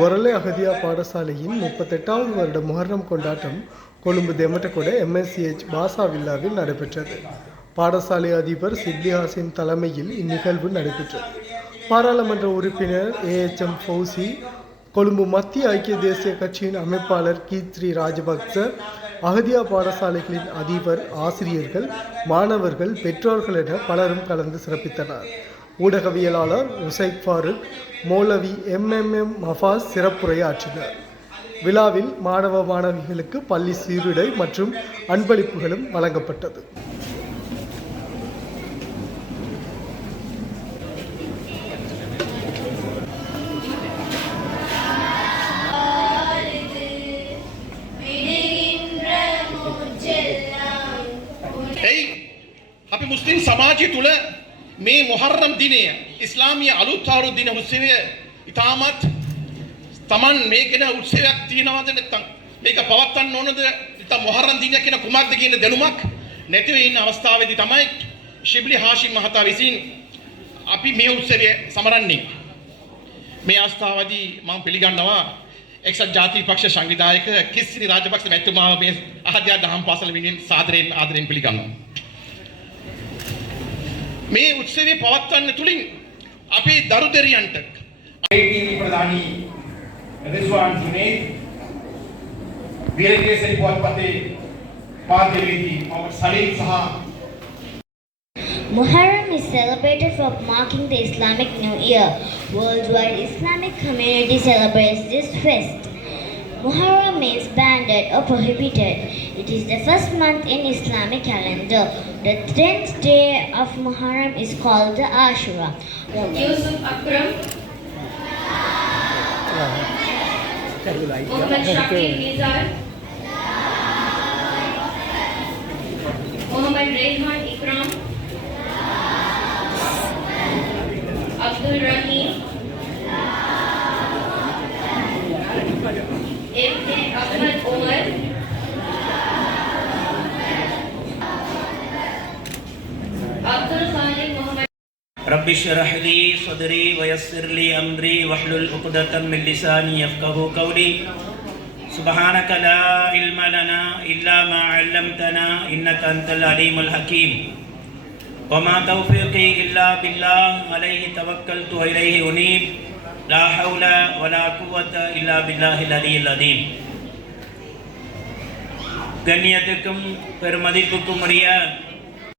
பொரலை அகதியா பாடசாலையின் 38வது வருட முஹர்ரம் கொண்டாட்டம் கொழும்பு தெமட்டகொட MSCH பாசா வில்லாவில் நடைபெற்றது. பாடசாலை அதிபர் சிப்லி ஹாசின் தலைமையில் இந்நிகழ்வு நடைபெற்றது. பாராளுமன்ற உறுப்பினர் AHM ஃபௌசி, கொழும்பு மத்திய ஐக்கிய தேசிய கட்சியின் அமைப்பாளர் கீத்ரி ராஜபக்ச, அகதியா பாடசாலைகளின் அதிபர், ஆசிரியர்கள், மாணவர்கள், பெற்றோர்கள் என பலரும் கலந்து சிறப்பித்தனர். ஊடகவியலாளர் உசைக் ஃபாரூக், மௌலவி MMM மஃபாஸ் சிறப்புரையாற்றினர். விழாவில் மாணவ மாணவிகளுக்கு பள்ளி சீருடை மற்றும் அன்பளிப்புகளும் வழங்கப்பட்டது. අපි මුස්ලිම් සමාජය තුළ මේ මොහර්රම් දිනය ඉස්ලාමීය අලුත් අවුරුදු දින උත්සවය ඉතාමත් Taman මේකෙන උත්සවයක් තියනවාද නැත්නම් මේක පවත්වන්න ඕනද නැත්නම් මොහර්රම් දිනයක් කියන කුමක්ද කියන දැනුමක් නැතිව ඉන්න අවස්ථාවේදී තමයි ශිබ්ලි හාෂිම් මහතා විසින් අපි මේ උත්සවය සමරන්නේ. මේ අවස්ථාවේදී මම පිළිගන්නවා එක්සත් ජාතික පක්ෂ සංවිධායක කිස්රි රාජපක්ෂ මැතිතුමාව මේ අහදියා දහම් පාසල වෙනුවෙන් ආදරයෙන් පිළිගන්නවා. මේ උත්සවය පවත්වන්න තුලින් අපේ දරුදෙරියන්ට ප්‍රධානී රිස්වාන් ජුනේද් වීරකේසරි පුවත්පතේ පාදවේදී මොහමඩ් සලීම් සහ Muharram is celebrated for marking the Islamic New Year. Worldwide Islamic community celebrates this fest. Muharram means banned or prohibited. It is the first month in Islamic calendar. The 10th day of Muharram is called the Ashura. Yusuf Akram, Muhammad Shakir Nizar, Muhammad Rehan Ikram, Abdul Rahim, Ibn Ahmad Omar, Abdul Khaliq Muhammad. Rabbi shrah li sadri wa yassir li amri wahlul 'uqdatam min lisani yafqahu qawli. Subhanaka la ilma lana illa ma 'allamtana innaka antal alimul hakim. Wa ma tawfiqi illa billah alayhi tawakkaltu wa ilayhi unib. La hawla wa la quwwata illa billahil aliyyil azim. கண்ணியத்துக்கும் பெருமதிப்புக்கும் உரிய